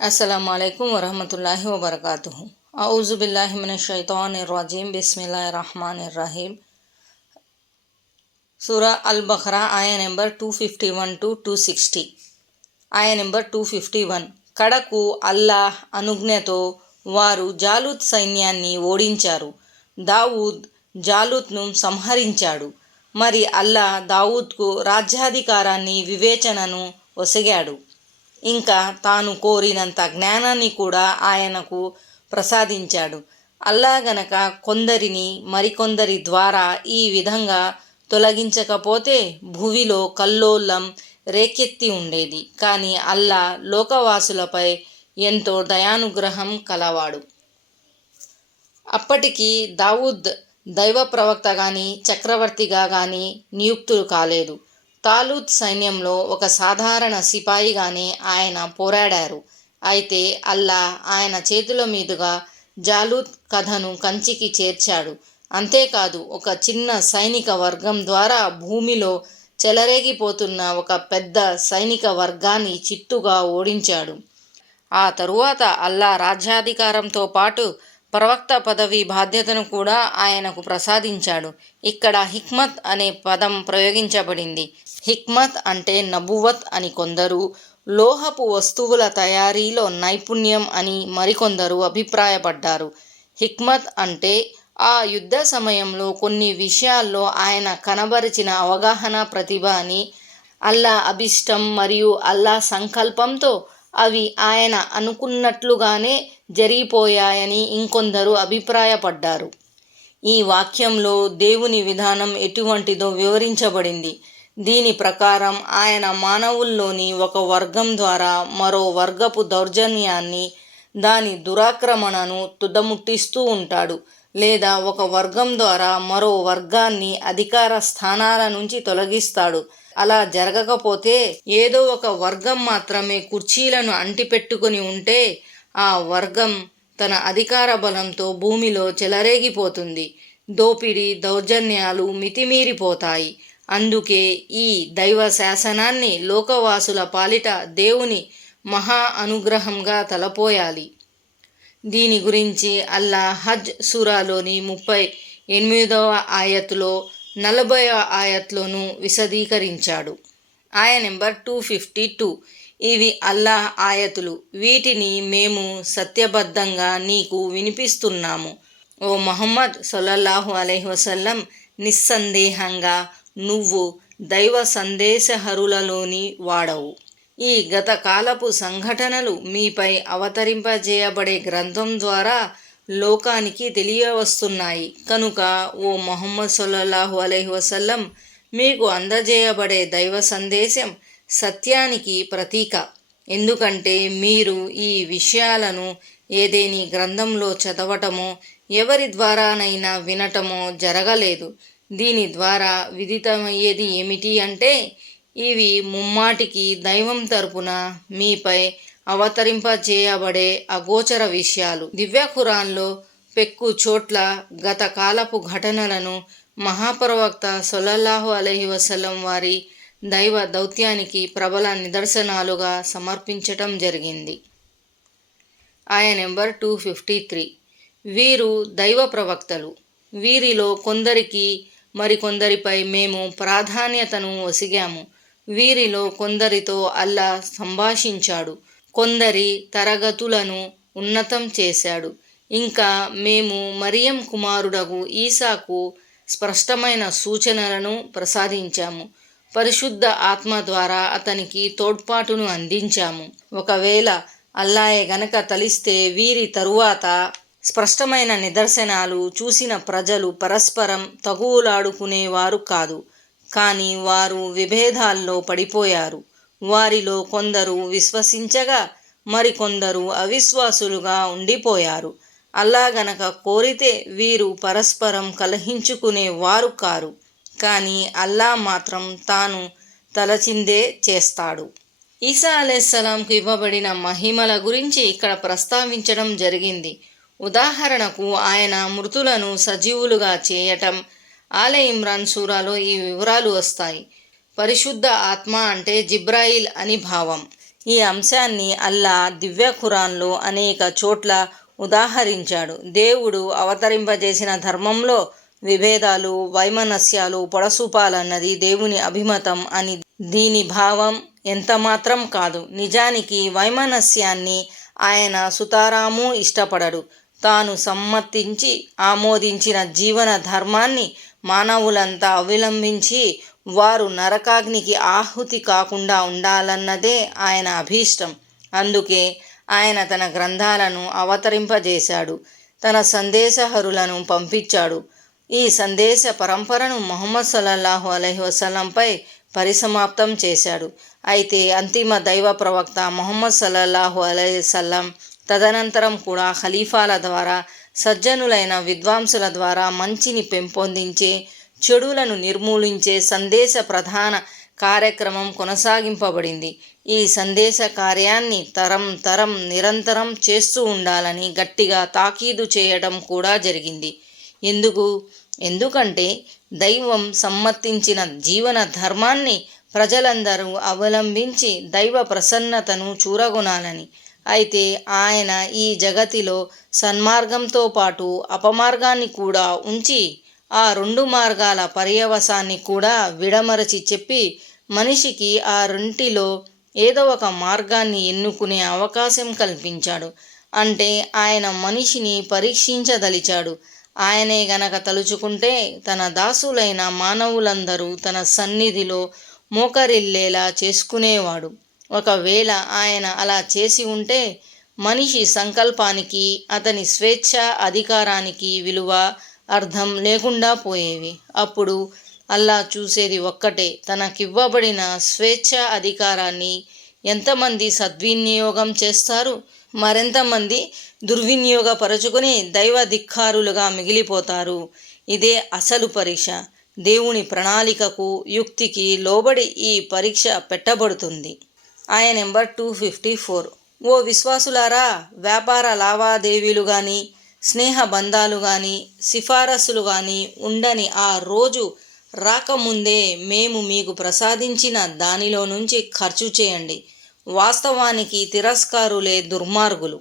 అస్సలం అయికం వరహమతుల్లాహి వబర్కాతు ఔజుబిల్లాహిమినషైతానిర్రజీం బిస్మిల్లా రహమాన్ రహీం సూరా అల్ బహ్రా ఆయ number two fifty one to two sixty ఆయ నెంబర్ టూ ఫిఫ్టీ వన్ కడకు అల్లాహ్ అనుజ్ఞతో వారు జాలూత్ సైన్యాన్ని ఓడించారు. దావూద్ జాలూత్ను సంహరించాడు. మరి అల్లా దావూద్కు రాజ్యాధికారాన్ని వివేచనను ఒసగాడు. ఇంకా తాను కోరినంత జ్ఞానాన్ని కూడా ఆయనకు ప్రసాదించాడు. అల్లా గనక కొందరిని మరికొందరి ద్వారా ఈ విధంగా తొలగించకపోతే భువిలో కల్లోలం రేకెత్తి ఉండేది. కానీ అల్లా లోకవాసులపై ఎంతో దయానుగ్రహం కలవాడు. అప్పటికి దావూద్ దైవ ప్రవక్త కానీ చక్రవర్తిగా కానీ నియుక్తులు కాలేదు. తాలూత్ సైన్యంలో ఒక సాధారణ సిపాయిగానే ఆయన పోరాడారు. అయితే అల్లా ఆయన చేతుల మీదుగా జాలూత్ కథను కంచికి చేర్చాడు. అంతేకాదు ఒక చిన్న సైనిక వర్గం ద్వారా భూమిలో చెలరేగిపోతున్న ఒక పెద్ద సైనిక వర్గాన్ని చిత్తుగా ఓడించాడు. ఆ తరువాత అల్లా రాజ్యాధికారంతో పాటు ప్రవక్త పదవి బాధ్యతను కూడా ఆయనకు ప్రసాదించాడు. ఇక్కడ హిక్మత్ అనే పదం ప్రయోగించబడింది. హిక్మత్ అంటే నబువత్ అని కొందరు లోహపు వస్తువుల తయారీలో నైపుణ్యం అని మరికొందరు అభిప్రాయపడ్డారు. హిక్మత్ అంటే ఆ యుద్ధ సమయంలో కొన్ని విషయాల్లో ఆయన కనబరిచిన అవగాహన ప్రతిభ అని అల్లా అభిష్టం మరియు అల్లా సంకల్పంతో అవి ఆయన అనుకున్నట్లుగానే జరిగిపోయాయని ఇంకొందరు అభిప్రాయపడ్డారు. ఈ వాక్యంలో దేవుని విధానం ఎటువంటిదో వివరించబడింది. దీని ప్రకారం ఆయన మానవుల్లోని ఒక వర్గం ద్వారా మరో వర్గపు దౌర్జన్యాన్ని దాని దురాక్రమణను తుదముట్టిస్తూ ఉంటాడు లేదా ఒక వర్గం ద్వారా మరో వర్గాన్ని అధికార స్థానాల నుంచి తొలగిస్తాడు. అలా జరగకపోతే ఏదో ఒక వర్గం మాత్రమే కుర్చీలను అంటిపెట్టుకుని ఉంటే ఆ వర్గం తన అధికార బలంతో భూమిలో చెలరేగిపోతుంది. దోపిడీ దౌర్జన్యాలు మితిమీరిపోతాయి. అందుకే ఈ దైవ శాసనాన్ని లోకవాసుల పాలిట దేవుని మహా అనుగ్రహంగా తలపోయాలి. దీని గురించి అల్లా హజ్ సూరాలోని ముప్పై ఎనిమిదవ ఆయత్లో నలభై ఆయత్లోనూ విశదీకరించాడు. ఆయ నెంబర్ టూ ఫిఫ్టీ టూ. ఇవి అల్లాహ్ ఆయతులు. వీటిని మేము సత్యబద్ధంగా నీకు వినిపిస్తున్నాము. ఓ మొహమ్మద్ సొల్లల్లాహు అలైహి వసల్లం నిస్సందేహంగా నువ్వు దైవ సందేశహరులలోని వాడవు. ఈ గతకాలపు సంఘటనలు మీపై అవతరింపజేయబడే గ్రంథం ద్వారా లోకానికి తెలియవస్తున్నాయి. కనుక ఓ మొహమ్మద్ సొల్లహు అలైహి వసల్లం మీకు అందజేయబడే దైవ సందేశం సత్యానికి ప్రతీక. ఎందుకంటే మీరు ఈ విషయాలను ఏదేని గ్రంథంలో చదవటమో ఎవరి ద్వారానైనా వినటమో జరగలేదు. దీని ద్వారా విదితమయ్యేది ఏమిటి అంటే ఇవి ముమ్మాటికి దైవం తరపున మీపై అవతరింపజేయబడే అగోచర విషయాలు. దివ్య ఖురాన్లో పెక్కు చోట్ల గత కాలపు ఘటనలను మహాప్రవక్త సొల్లల్లాహు అలహి వసలం వారి దైవ దౌత్యానికి ప్రబల నిదర్శనాలుగా సమర్పించటం జరిగింది. ఆయ నెంబర్ టూ ఫిఫ్టీ త్రీ. వీరు దైవ ప్రవక్తలు. వీరిలో కొందరికి మరికొందరిపై మేము ప్రాధాన్యతను ఒసిగాము. వీరిలో కొందరితో అల్లా సంభాషించాడు. కొందరి తరగతులను ఉన్నతం చేశాడు. ఇంకా మేము మరియం కుమారుడగు ఈసాకు స్పష్టమైన సూచనలను ప్రసాదించాము. పరిశుద్ధ ఆత్మ ద్వారా అతనికి తోడ్పాటును అందించాము. ఒకవేళ అల్లాయే గనక తలిస్తే వీరి తరువాత స్పష్టమైన నిదర్శనాలు చూసిన ప్రజలు పరస్పరం తగువులాడుకునేవారు కాదు. కానీ వారు విభేదాల్లో పడిపోయారు. వారిలో కొందరు విశ్వసించగా మరికొందరు అవిశ్వాసులుగా ఉండిపోయారు. అల్లా గనక కోరితే వీరు పరస్పరం కలహించుకునే వారు కారు. కానీ అల్లా మాత్రం తాను తలచిందే చేస్తాడు. ఈసా అలెస్సలాంకు ఇవ్వబడిన మహిమల గురించి ఇక్కడ ప్రస్తావించడం జరిగింది. ఉదాహరణకు ఆయన మృతులను సజీవులుగా చేయటం ఆలయ ఇమ్రాన్ సూరాలో ఈ వివరాలు వస్తాయి. పరిశుద్ధ ఆత్మ అంటే జిబ్రాయిల్ అని భావం. ఈ అంశాన్ని అల్లా దివ్య ఖురాన్లో అనేక చోట్ల ఉదాహరించాడు. దేవుడు అవతరింపజేసిన ధర్మంలో విభేదాలు వైమనస్యాలు పొడసూపాలన్నది దేవుని అభిమతం అని. దీని భావం ఎంతమాత్రం కాదు. నిజానికి వైమనస్యాన్ని ఆయన సుతారాము ఇష్టపడడు. తాను సమ్మతించి ఆమోదించిన జీవన ధర్మాన్ని మానవులంతా అవలంబించి వారు నరకాగ్నికి ఆహుతి కాకుండా ఉండాలన్నదే ఆయన అభీష్టం. అందుకే ఆయన తన గ్రంథాలను అవతరింపజేశాడు. తన సందేశహరులను పంపించాడు. ఈ సందేశ పరంపరను మొహమ్మద్ సల్లల్లాహు అలహి వసలంపై పరిసమాప్తం చేశాడు. అయితే అంతిమ దైవ ప్రవక్త మొహమ్మద్ సల్లల్లాహు అలైహి సల్లం తదనంతరం కూడా ఖలీఫాల ద్వారా సజ్జనులైన విద్వాంసుల ద్వారా మంచిని పెంపొందించే చెడులను నిర్మూలించే సందేశ ప్రధాన కార్యక్రమం కొనసాగింపబడింది. ఈ సందేశ కార్యాన్ని తరం తరం నిరంతరం చేస్తూ ఉండాలని గట్టిగా తాకీదు చేయడం కూడా జరిగింది. ఎందుకు? ఎందుకంటే దైవం సమ్మతించిన జీవన ధర్మాన్ని ప్రజలందరూ అవలంబించి దైవ ప్రసన్నతను చూరగొనాలని అయితే ఆయన ఈ జగతిలో సన్మార్గంతో పాటు అపమార్గాన్ని కూడా ఉంచి ఆ రెండు మార్గాల పర్యవసాన్ని కూడా విడమరచి చెప్పి మనిషికి ఆ రెంటిలో ఏదో ఒక మార్గాన్ని ఎన్నుకునే అవకాశం కల్పించాడు. అంటే ఆయన మనిషిని పరీక్షించదలిచాడు. ఆయనే గనక తలుచుకుంటే తన దాసులైన మానవులందరూ తన సన్నిధిలో మోకరిల్లేలా చేసుకునేవాడు. ఒకవేళ ఆయన అలా చేసి ఉంటే మనిషి సంకల్పానికి అతని స్వేచ్ఛ అధికారానికి విలువ అర్థం లేకుండా పోయేవి. అప్పుడు అల్లా చూసేది ఒక్కటే తనకివ్వబడిన స్వేచ్ఛ అధికారాన్ని ఎంతమంది సద్వినియోగం చేస్తారు? మరెంతమంది దుర్వినియోగపరచుకొని దైవ ధిక్కారులుగా మిగిలిపోతారు? ఇదే అసలు పరీక్ష. దేవుని ప్రణాళికకు యుక్తికి లోబడి ఈ పరీక్ష పెట్టబడుతుంది. ఆయన నెంబర్ టూ ఫిఫ్టీ ఫోర్. ఓ విశ్వాసులారా వ్యాపార లావాదేవీలు కానీ స్నేహ బంధాలు కానీ సిఫారసులు కానీ ఉండని ఆ రోజు రాకముందే మేము మీకు ప్రసాదించిన దానిలో నుంచి ఖర్చు చేయండి. వాస్తవానికి తిరస్కారులే దుర్మార్గులు.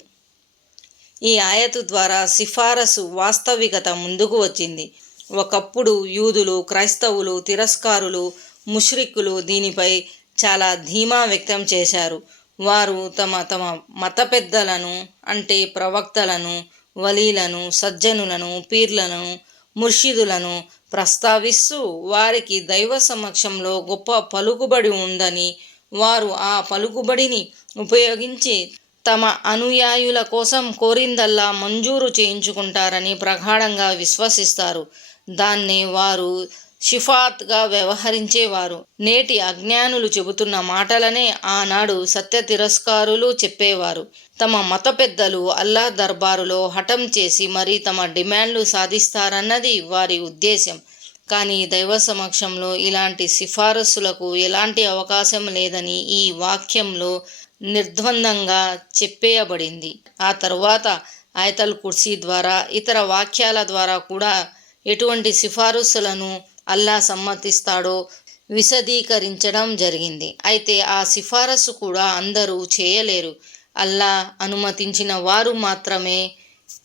ఈ ఆయతు ద్వారా సిఫారసు వాస్తవికత ముందుకు వచ్చింది. ఒకప్పుడు యూదులు క్రైస్తవులు తిరస్కారులు ముష్రిక్కులు దీనిపై చాలా ధీమా వ్యక్తం చేశారు. వారు తమ తమ మత పెద్దలను అంటే ప్రవక్తలను వలీలను సజ్జనులను పీర్లను ముర్షిదులను ప్రస్తావిస్తూ వారికి దైవ సమక్షంలో గొప్ప పలుకుబడి ఉందని వారు ఆ పలుకుబడిని ఉపయోగించి తమ అనుయాయుల కోసం కోరిందల్లా మంజూరు చేయించుకుంటారని ప్రగాఢంగా విశ్వసిస్తారు. దాన్ని వారు షిఫాత్గా వ్యవహరించేవారు. నేటి అజ్ఞానులు చెబుతున్న మాటలనే ఆనాడు సత్య తిరస్కారులు చెప్పేవారు. తమ మత పెద్దలు అల్లా దర్బారులో హఠం చేసి మరీ తమ డిమాండ్లు సాధిస్తారన్నది వారి ఉద్దేశం కానీ దైవ సమక్షంలో ఇలాంటి సిఫారసులకు ఎలాంటి అవకాశం లేదని ఈ వాక్యంలో నిర్ద్వందంగా చెప్పేయబడింది. ఆ తరువాత ఆయతల్ కుర్సీ ద్వారా ఇతర వాక్యాల ద్వారా కూడా ఎటువంటి సిఫారసులను అల్లా సమ్మతిస్తాడో విశదీకరించడం జరిగింది. అయితే ఆ సిఫారసు కూడా అందరూ చేయలేరు. అల్లా అనుమతించిన వారు మాత్రమే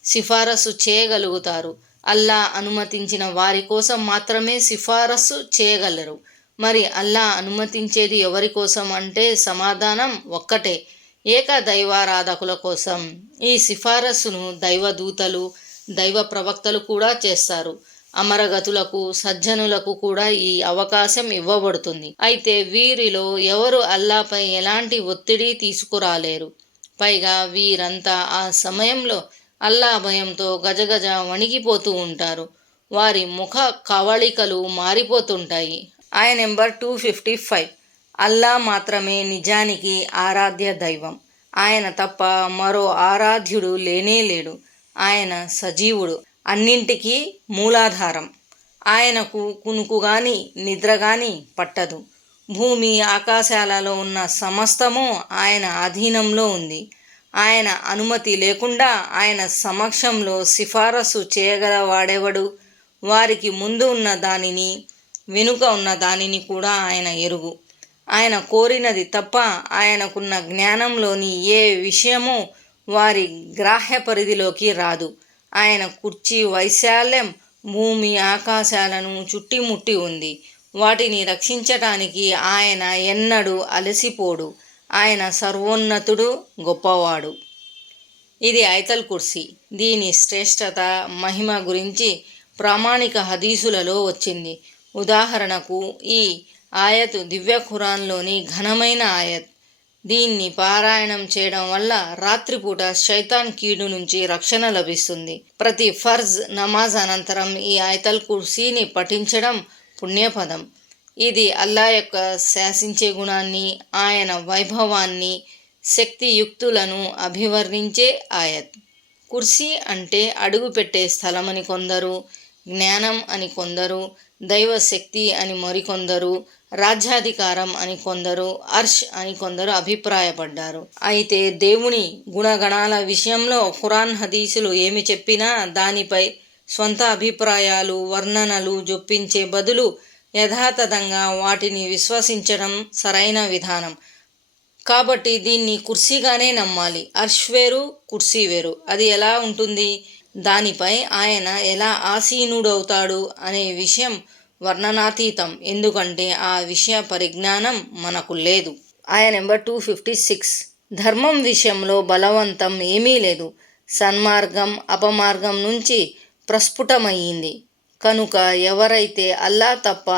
సిఫారసు చేయగలుగుతారు. అల్లా అనుమతించిన వారి కోసం మాత్రమే సిఫారసు చేయగలరు. మరి అల్లా అనుమతించేది ఎవరి కోసం అంటే సమాధానం ఒక్కటే. ఏక దైవారాధకుల కోసం ఈ సిఫారసును దైవదూతలు దైవ ప్రవక్తలు కూడా చేస్తారు. అమరగతులకు సజ్జనులకు కూడా ఈ అవకాశం ఇవ్వబడుతుంది. అయితే వీరిలో ఎవరు అల్లాపై ఎలాంటి ఒత్తిడి తీసుకురాలేరు? పైగా వీరంతా ఆ సమయంలో అల్లా భయంతో గజగజ వణికిపోతూ ఉంటారు. వారి ముఖ కవళికలు మారిపోతుంటాయి. ఆయన నెంబర్ టూ ఫిఫ్టీ ఫైవ్ అల్లా మాత్రమే నిజానికి ఆరాధ్య దైవం. ఆయన తప్ప మరో ఆరాధ్యుడు లేనే లేడు. ఆయన సజీవుడు. అన్నింటికీ మూలాధారం. ఆయనకు కునుకు గాని నిద్ర గాని పట్టదు. భూమి ఆకాశాలలో ఉన్న సమస్తము ఆయన అధీనంలో ఉంది. ఆయన అనుమతి లేకుండా ఆయన సమక్షంలో సిఫారసు చేయగల వాడెవడు వారికి ముందు ఉన్న దానిని వెనుక ఉన్న దానిని కూడా ఆయన ఎరుగు. ఆయన కోరినది తప్ప ఆయనకున్న జ్ఞానంలోని ఏ విషయము వారి గ్రాహ్య పరిధిలోకి రాదు. ఆయన కుర్చీ వైశాల్యం భూమి ఆకాశాలను చుట్టిముట్టి ఉంది. వాటిని రక్షించటానికి ఆయన ఎన్నడూ అలసిపోడు. ఆయన సర్వోన్నతుడు గొప్పవాడు. ఇది ఐతల్ కుర్సీ. దీని శ్రేష్టత మహిమ గురించి ప్రామాణిక హదీసులలో వచ్చింది. ఉదాహరణకు ఈ ఆయత్ దివ్య ఖురాన్లోని ఘనమైన ఆయత్. దీన్ని పారాయణం చేయడం వల్ల రాత్రిపూట శైతాన్ కీడు నుంచి రక్షణ లభిస్తుంది. ప్రతి ఫర్జ్ నమాజ్ అనంతరం ఈ ఆయతల్ కుర్సీని పఠించడం పుణ్యపదం. ఇది అల్లా యొక్క శాసించే గుణాన్ని ఆయన వైభవాన్ని శక్తియుక్తులను అభివర్ణించే ఆయత్. కుర్సీ అంటే అడుగు పెట్టే స్థలమని కొందరు జ్ఞానం అని కొందరు దైవశక్తి అని మరికొందరు రాజ్యాధికారం అని కొందరు అర్ష్ అని కొందరు అభిప్రాయపడ్డారు. అయితే దేవుని గుణగణాల విషయంలో ఖురాన్ హదీసులు ఏమి చెప్పినా దానిపై స్వంత అభిప్రాయాలు వర్ణనలు జొప్పించే బదులు యథాతథంగా వాటిని విశ్వసించడం సరైన విధానం. కాబట్టి దీన్ని కుర్సీగానే నమ్మాలి. అర్ష్ వేరు కుర్సీ వేరు. అది ఎలా ఉంటుంది? దానిపై ఆయన ఎలా ఆసీనుడవుతాడు అనే విషయం వర్ణనాతీతం. ఎందుకంటే ఆ విషయ పరిజ్ఞానం మనకు లేదు. ఆయన నెంబర్ టూ ఫిఫ్టీ సిక్స్. ధర్మం విషయంలో బలవంతం ఏమీ లేదు. సన్మార్గం అపమార్గం నుంచి ప్రస్ఫుటమయ్యింది. కనుక ఎవరైతే అల్లా తప్ప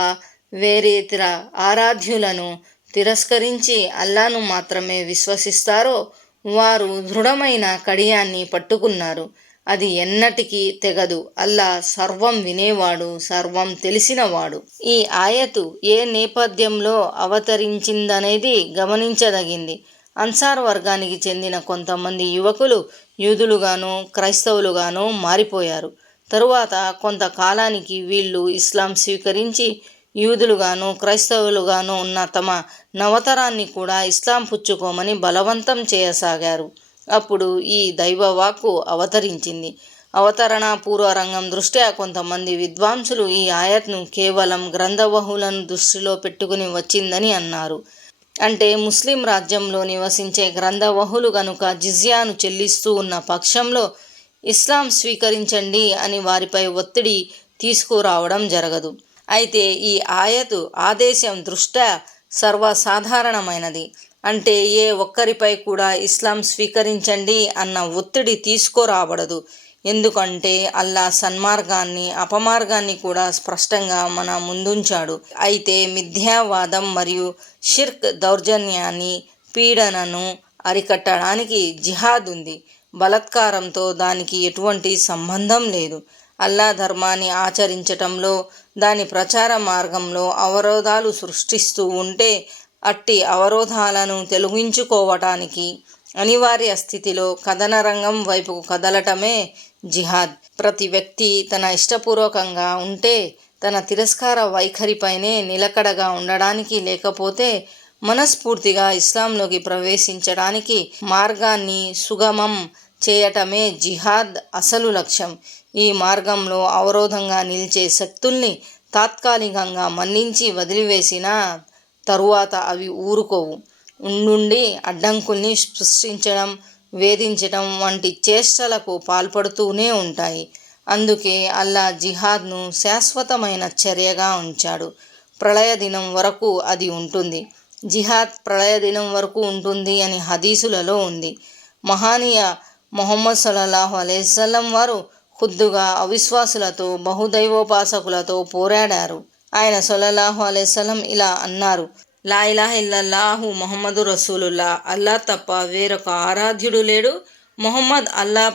వేరేతర ఆరాధ్యులను తిరస్కరించి అల్లాను మాత్రమే విశ్వసిస్తారో వారు దృఢమైన కడియాన్ని పట్టుకున్నారు. అది ఎన్నటికీ తెగదు. అల్లా సర్వం వినేవాడు సర్వం తెలిసినవాడు. ఈ ఆయతు ఏ నేపథ్యంలో అవతరించిందనేది గమనించదగింది. అన్సార్ వర్గానికి చెందిన కొంతమంది యువకులు యూదులుగాను క్రైస్తవులుగాను మారిపోయారు. తరువాత కొంతకాలానికి వీళ్ళు ఇస్లాం స్వీకరించి యూదులుగాను క్రైస్తవులుగాను ఉన్న తమ నవతరాన్ని కూడా ఇస్లాం పుచ్చుకోమని బలవంతం చేయసాగారు. అప్పుడు ఈ దైవవాకు అవతరించింది. అవతరణ పూర్వరంగం దృష్ట్యా కొంతమంది విద్వాంసులు ఈ ఆయత్ను కేవలం గ్రంథవహులను దృష్టిలో పెట్టుకుని వచ్చిందని అన్నారు. అంటే ముస్లిం రాజ్యంలో నివసించే గ్రంథవహులు గనుక జిజియాను చెల్లిస్తూ ఉన్న పక్షంలో ఇస్లాం స్వీకరించండి అని వారిపై ఒత్తిడి తీసుకురావడం జరగదు. అయితే ఈ ఆయతు ఆదేశం దృష్ట్యా సర్వసాధారణమైనది. అంటే ఏ ఒక్కరిపై కూడా ఇస్లాం స్వీకరించండి అన్న ఒత్తిడి తీసుకురాబడదు. ఎందుకంటే అల్లా సన్మార్గాన్ని అపమార్గాన్ని కూడా స్పష్టంగా మన ముందుంచాడు. అయితే మిథ్యావాదం మరియు షిర్క్ దౌర్జన్యాన్ని పీడనను అరికట్టడానికి జిహాద్ ఉంది బలత్కారంతో దానికి ఎటువంటి సంబంధం లేదు. అల్లా ధర్మాన్ని ఆచరించటంలో దాని ప్రచార మార్గంలో అవరోధాలు సృష్టిస్తూ ఉంటే అట్టి అవరోధాలను తొలగించుకోవటానికి అనివార్య స్థితిలో కథన రంగం వైపుకు కదలటమే జిహాద్. ప్రతి వ్యక్తి తన ఇష్టపూర్వకంగా ఉంటే తన తిరస్కార వైఖరిపైనే నిలకడగా ఉండడానికి లేకపోతే మనస్ఫూర్తిగా ఇస్లాంలోకి ప్రవేశించడానికి మార్గాన్ని సుగమం చేయటమే జిహాద్ అసలు లక్ష్యం. ఈ మార్గంలో అవరోధంగా నిలిచే శక్తుల్ని తాత్కాలికంగా మన్నించి వదిలివేసిన తరువాత అవి ఊరుకోవు. ఉండుండి అడ్డంకుల్ని సృష్టించడం వేధించడం వంటి చేష్టలకు పాల్పడుతూనే ఉంటాయి. అందుకే అల్లా జిహాద్ను శాశ్వతమైన చర్యగా ఉంచాడు. ప్రళయ దినం వరకు అది ఉంటుంది. జిహాద్ ప్రళయ దినం వరకు ఉంటుంది అని హదీసులలో ఉంది. మహానీయ మొహమ్మద్ సల్లల్లాహు అలైస్లం వారు ఖుద్దుగా అవిశ్వాసులతో బహుదైవోపాసకులతో పోరాడారు. ఆయన సొల్లల్లాహు అలైవల్లం ఇలా అన్నారు లా ఇల్లల్లాహు మొహమ్మదు రసూలుల్లా. అల్లా తప్ప వేరొక ఆరాధ్యుడు లేడు. మొహమ్మద్ అల్లా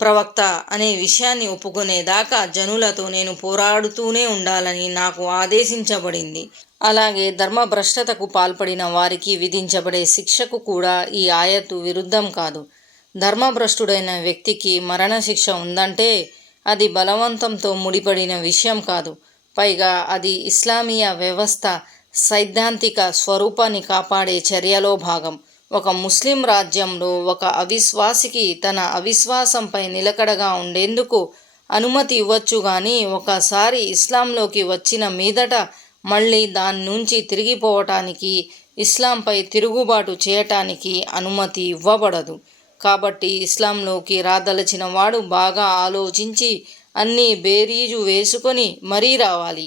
ప్రవక్త అనే విషయాన్ని ఒప్పుకునేదాకా జనులతో నేను పోరాడుతూనే ఉండాలని నాకు ఆదేశించబడింది. అలాగే ధర్మభ్రష్టతకు పాల్పడిన వారికి విధించబడే శిక్షకు కూడా ఈ ఆయత్తు విరుద్ధం కాదు. ధర్మభ్రష్టుడైన వ్యక్తికి మరణశిక్ష ఉందంటే అది బలవంతంతో ముడిపడిన విషయం కాదు. పైగా అది ఇస్లామీయ వ్యవస్థ సైద్ధాంతిక స్వరూపాన్ని కాపాడే చర్యలో భాగం. ఒక ముస్లిం రాజ్యంలో ఒక అవిశ్వాసికి తన అవిశ్వాసంపై నిలకడగా ఉండేందుకు అనుమతి ఇవ్వచ్చు కానీ ఒకసారి ఇస్లాంలోకి వచ్చిన మీదట మళ్ళీ దాని నుంచి తిరిగిపోవటానికి ఇస్లాంపై తిరుగుబాటు చేయటానికి అనుమతి ఇవ్వబడదు. కాబట్టి ఇస్లాంలోకి రాదలచిన వాడు బాగా ఆలోచించి అన్నీ బేరీజు వేసుకొని మరీ రావాలి.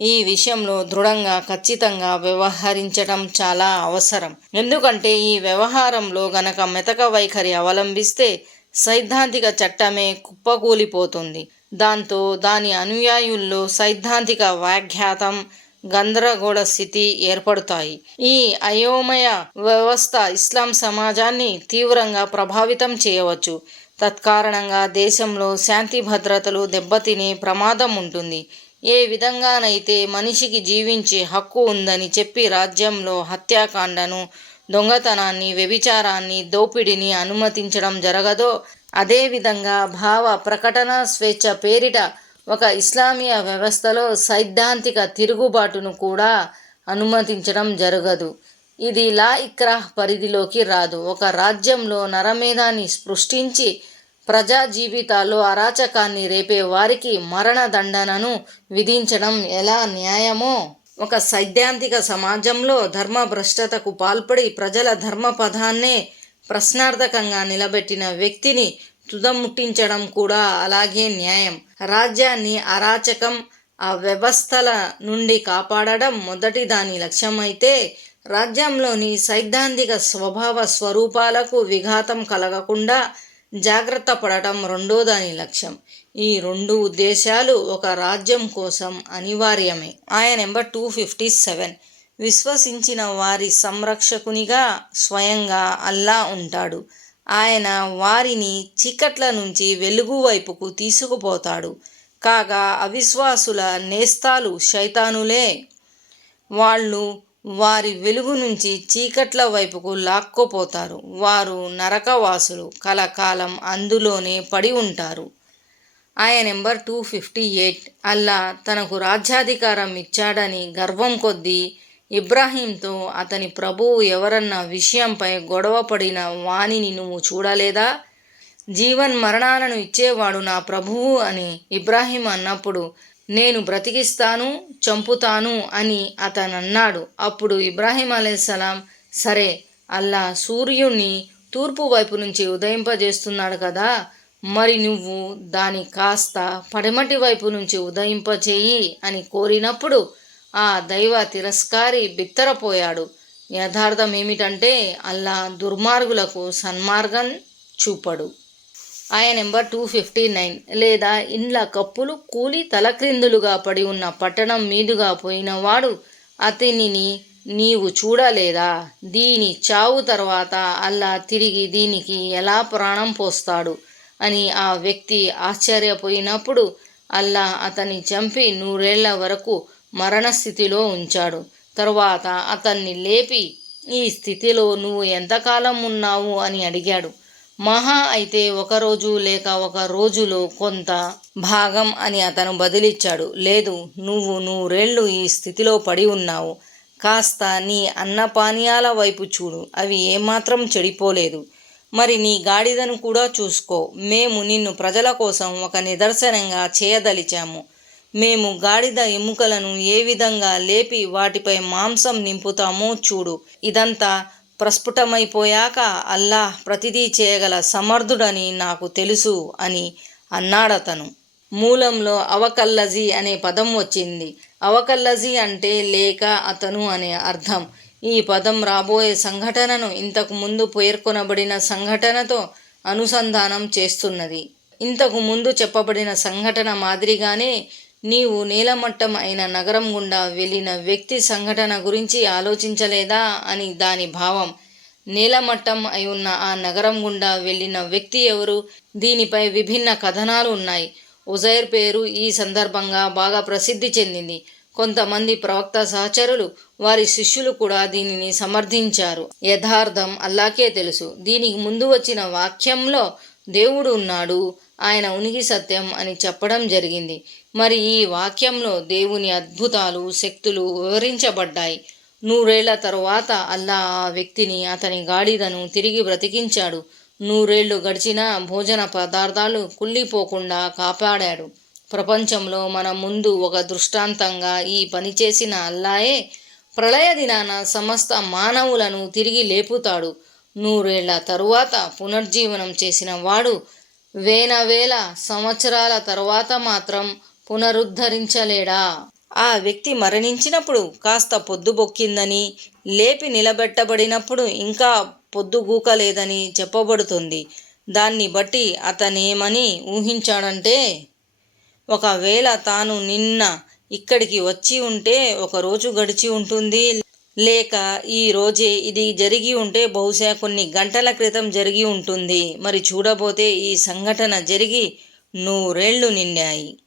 ఈ విషయంలో దృఢంగా ఖచ్చితంగా వ్యవహరించడం చాలా అవసరం. ఎందుకంటే ఈ వ్యవహారంలో గనక మెతక వైఖరి అవలంబిస్తే సైద్ధాంతిక చట్టమే కుప్పకూలిపోతుంది. దాంతో దాని అనుయాయుల్లో సైద్ధాంతిక వ్యాఖ్యాతం గందరగోళ స్థితి ఏర్పడతాయి. ఈ అయోమయ వ్యవస్థ ఇస్లాం సమాజాన్ని తీవ్రంగా ప్రభావితం చేయవచ్చు. తత్కారణంగా దేశంలో శాంతి భద్రతలు దెబ్బతినే ప్రమాదం ఉంటుంది. ఏ విధంగానైతే మనిషికి జీవించే హక్కు ఉందని చెప్పి రాజ్యంలో హత్యాకాండను దొంగతనాన్ని వ్యభిచారాన్ని దోపిడీని అనుమతించడం జరగదో అదేవిధంగా భావ ప్రకటన స్వేచ్ఛ పేరిట ఒక ఇస్లామీయ వ్యవస్థలో సైద్ధాంతిక తిరుగుబాటును కూడా అనుమతించడం జరగదు. ఇది లా ఇక్రాహ్ పరిధిలోకి రాదు. ఒక రాజ్యంలో నరమేధాన్ని సృష్టించి ప్రజా జీవితాల్లో అరాచకాన్ని రేపే వారికి మరణదండనను విధించడం ఎలా న్యాయమో? ఒక సైద్ధాంతిక సమాజంలో ధర్మభ్రష్టతకు పాల్పడి ప్రజల ధర్మపదాన్నే ప్రశ్నార్థకంగా నిలబెట్టిన వ్యక్తిని తుదముట్టించడం కూడా అలాగే న్యాయం. రాజ్యాన్ని అరాచకం ఆ వ్యవస్థల నుండి కాపాడడం మొదటి దాని లక్ష్యమైతే రాజ్యంలోని సైద్ధాంతిక స్వభావ స్వరూపాలకు విఘాతం కలగకుండా జాగ్రత్త పడటం రెండో దాని లక్ష్యం. ఈ రెండు ఉద్దేశాలు ఒక రాజ్యం కోసం అనివార్యమే. ఆయన నెంబర్ టూ ఫిఫ్టీ సెవెన్. విశ్వసించిన వారి సంరక్షకునిగా స్వయంగా అల్లా ఉంటాడు. ఆయన వారిని చీకట్ల నుంచి వెలుగు వైపుకు తీసుకుపోతాడు. కాగా అవిశ్వాసుల నేస్తాలు శైతానులే. వాళ్ళు వారి వెలుగు నుంచి చీకట్ల వైపుకు లాక్కోపోతారు. వారు నరకవాసులు. కలకాలం అందులోనే పడి ఉంటారు. ఆయన నెంబర్ టూ ఫిఫ్టీ ఎయిట్. అల్లా తనకు రాజ్యాధికారం ఇచ్చాడని గర్వం కొద్దీ ఇబ్రాహీంతో అతని ప్రభువు ఎవరన్న విషయంపై గొడవ పడిన వాణిని నువ్వు చూడలేదా? జీవన్ మరణాలను ఇచ్చేవాడు నా ప్రభువు అని ఇబ్రాహీం అన్నప్పుడు నేను బ్రతికిస్తాను చంపుతాను అని అతను అన్నాడు అప్పుడు ఇబ్రాహీం అలైహిస్సలాం సరే అల్లా సూర్యుణ్ణి తూర్పు వైపు నుంచి ఉదయింపజేస్తున్నాడు కదా మరి నువ్వు దాని కాస్త పడమటి వైపు నుంచి ఉదయింపచేయి అని కోరినప్పుడు ఆ దైవ తిరస్కారి బిత్తరపోయాడు. యథార్థం ఏమిటంటే అల్లా దుర్మార్గులకు సన్మార్గం చూపడు. ఆయన నెంబర్ టూ ఫిఫ్టీ నైన్ లేదా ఇండ్ల కప్పులు కూలి తలక్రిందులుగా పడి ఉన్న పట్టణం మీదుగా పోయినవాడు అతనిని నీవు చూడలేదా? దీని చావు తర్వాత అల్లా తిరిగి దీనికి ఎలా ప్రాణం పోస్తాడు? అని ఆ వ్యక్తి ఆశ్చర్యపోయినప్పుడు అల్లా అతన్ని చంపి నూరేళ్ళ వరకు మరణస్థితిలో ఉంచాడు. తరువాత అతన్ని లేపి ఈ స్థితిలో నువ్వు ఎంతకాలం ఉన్నావు? అని అడిగాడు. మహా అయితే ఒకరోజు లేక ఒక రోజులో కొంత భాగం అని అతను బదిలిచ్చాడు. లేదు నువ్వు నూరేళ్ళు ఈ స్థితిలో పడి ఉన్నావు. కాస్త నీ అన్నపానీయాల వైపు చూడు. అవి ఏమాత్రం చెడిపోలేదు. మరి నీ గాడిదను కూడా చూసుకో. మేము నిన్ను ప్రజల కోసం ఒక నిదర్శనంగా చేయదలిచాము. మేము గాడిద ఎముకలను ఏ విధంగా లేపి వాటిపై మాంసం నింపుతామో చూడు. ఇదంతా ప్రస్ఫుటమైపోయాక అల్లాహ్ ప్రతిదీ చేయగల సమర్థుడని నాకు తెలుసు అని అన్నాడతను. మూలంలో అవకల్లజీ అనే పదం వచ్చింది. అవకల్లజీ అంటే లేక అతను అనే అర్థం. ఈ పదం రాబోయే సంఘటనను ఇంతకు ముందు పేర్కొనబడిన సంఘటనతో అనుసంధానం చేస్తున్నది. ఇంతకు ముందు చెప్పబడిన సంఘటన మాదిరిగానే నీవు నీలమట్టం అయిన నగరం గుండా వెళ్ళిన వ్యక్తి సంఘటన గురించి ఆలోచించలేదా అని దాని భావం. నీలమట్టం అయి ఉన్న ఆ నగరం గుండా వెళ్ళిన వ్యక్తి ఎవరు? దీనిపై విభిన్న కథనాలు ఉన్నాయి. ఉజైర్ పేరు ఈ సందర్భంగా బాగా ప్రసిద్ధి చెందింది. కొంతమంది ప్రవక్త సహచరులు వారి శిష్యులు కూడా దీనిని సమర్థించారు. యథార్థం అల్లాకే తెలుసు. దీనికి ముందు వచ్చిన వాక్యంలో దేవుడు ఉన్నాడు ఆయన ఉనికి సత్యం అని చెప్పడం జరిగింది. మరి ఈ వాక్యంలో దేవుని అద్భుతాలు శక్తులు వివరించబడ్డాయి. నూరేళ్ళ తరువాత అల్లా ఆ వ్యక్తిని అతని గాడిదను తిరిగి బ్రతికించాడు. నూరేళ్ళు గడిచినా భోజన పదార్థాలు కుళ్ళిపోకుండా కాపాడాడు. ప్రపంచంలో మన ముందు ఒక దృష్టాంతంగా ఈ పని చేసిన అల్లాయే ప్రళయ దినాన సమస్త మానవులను తిరిగి లేపుతాడు. నూరేళ్ళ తరువాత పునర్జీవనం చేసిన వాడు వేల వేల సంవత్సరాల తరువాత మాత్రం పునరుద్ధరించలేడా? ఆ వ్యక్తి మరణించినప్పుడు కాస్త పొద్దుబొక్కిందని లేపి నిలబెట్టబడినప్పుడు ఇంకా పొద్దుగూకలేదని చెప్పబడుతుంది. దాన్ని బట్టి అతనేమని ఊహించాడంటే ఒకవేళ తాను నిన్న ఇక్కడికి వచ్చి ఉంటే ఒకరోజు గడిచి ఉంటుంది. లేక ఈ రోజే ఇది జరిగి ఉంటే బహుశా కొన్ని గంటల క్రితం జరిగి ఉంటుంది. మరి చూడబోతే ఈ సంఘటన జరిగి నూరేళ్ళు నిండాయి.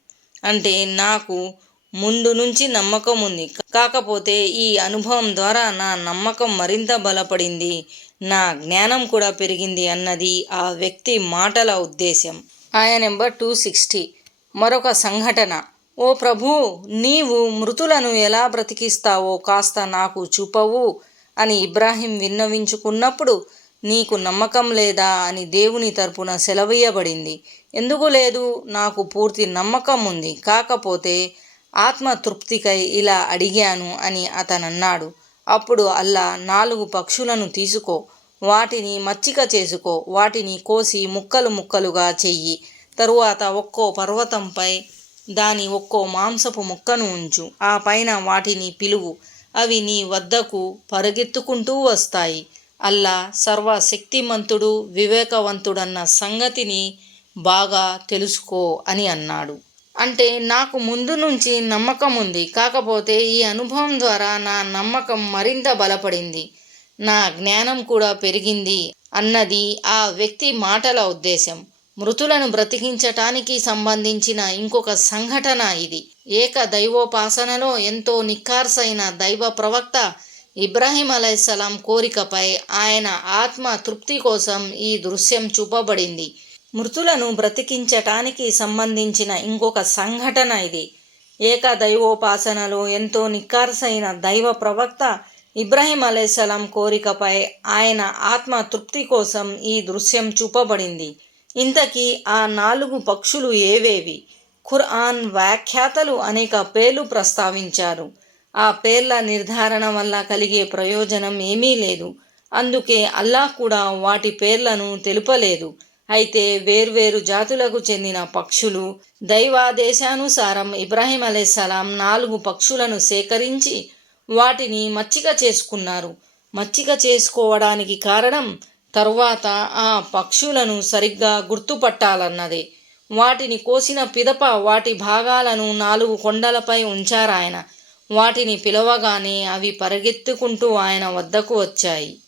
అంటే నాకు ముందు నుంచి నమ్మకం ఉంది. కాకపోతే ఈ అనుభవం ద్వారా నా నమ్మకం మరింత బలపడింది. నా జ్ఞానం కూడా పెరిగింది అన్నది ఆ వ్యక్తి మాటల ఉద్దేశం ఆయన నెంబర్ టూ సిక్స్టీ. మరొక సంఘటన. ఓ ప్రభు నీవు మృతులను ఎలా బ్రతికిస్తావో కాస్త నాకు చూపవు అని ఇబ్రాహిం విన్నవించుకున్నప్పుడు నీకు నమ్మకం లేదా అని దేవుని తరపున సెలవీయబడింది. ఎందుకు లేదు? నాకు పూర్తి నమ్మకం ఉంది. కాకపోతే ఆత్మ తృప్తికై ఇలా అడిగాను అని అతనన్నాడు. అప్పుడు అల్లా నాలుగు పక్షులను తీసుకో. వాటిని మచ్చిక చేసుకో. వాటిని కోసి ముక్కలు ముక్కలుగా చెయ్యి. తరువాత ఒక్కో పర్వతంపై దాని ఒక్కో మాంసపు ముక్కను ఉంచు. ఆ పైన వాటిని పిలువు. అవి నీ వద్దకు పరుగెత్తుకుంటూ వస్తాయి. అల్లా సర్వశక్తిమంతుడు వివేకవంతుడన్న సంగతిని బాగా తెలుసుకో అని అన్నాడు. అంటే నాకు ముందు నుంచి నమ్మకం ఉంది. కాకపోతే ఈ అనుభవం ద్వారా నా నమ్మకం మరింత బలపడింది. నా జ్ఞానం కూడా పెరిగింది అన్నది ఆ వ్యక్తి మాటల ఉద్దేశం. మృతులను బ్రతికించటానికి సంబంధించిన ఇంకొక సంఘటన ఇది. ఏక దైవోపాసనలో ఎంతో నిక్కార్సైన దైవ ప్రవక్త ఇబ్రాహీం అలైసలాం కోరికపై ఆయన ఆత్మ తృప్తి కోసం ఈ దృశ్యం చూపబడింది. మృతులను బ్రతికించటానికి సంబంధించిన ఇంకొక సంఘటన ఇది. ఏక దైవోపాసనలో ఎంతో నిక్కార్సైన దైవ ప్రవక్త ఇబ్రాహీం అలైసలాం కోరికపై ఆయన ఆత్మ తృప్తి కోసం ఈ దృశ్యం చూపబడింది. ఇంతకీ ఆ నాలుగు పక్షులు ఏవేవి? ఖుర్ఆన్ వ్యాఖ్యాతలు అనేక పేర్లు ప్రస్తావించారు. ఆ పేర్ల నిర్ధారణ వల్ల కలిగే ప్రయోజనం ఏమీ లేదు. అందుకే అల్లాహ్ కూడా వాటి పేర్లను తెలుపలేదు. అయితే వేర్వేరు జాతులకు చెందిన పక్షులు దైవాదేశానుసారం ఇబ్రాహీం అలైసలాం నాలుగు పక్షులను సేకరించి వాటిని మచ్చిక చేసుకున్నారు. మచ్చిక చేసుకోవడానికి కారణం తరువాత ఆ పక్షులను సరిగ్గా గుర్తుపట్టాలన్నదే. వాటిని కోసిన పిదప వాటి భాగాలను నాలుగు కొండలపై ఉంచారాయన వాటిని పిలవగానే అవి పరిగెత్తుకుంటూ ఆయన వద్దకు వచ్చాయి.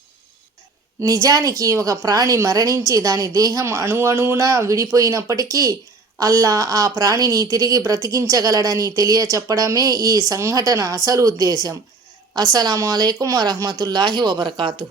నిజానికి ఒక ప్రాణి మరణించి దాని దేహం అణువణువున విడిపోయినప్పటికీ అల్లా ఆ ప్రాణిని తిరిగి బ్రతికించగలడని తెలియచెప్పడమే ఈ సంఘటన అసలు ఉద్దేశం అస్సలం అయికం వరహమతుల్లాహి వబర్కాతు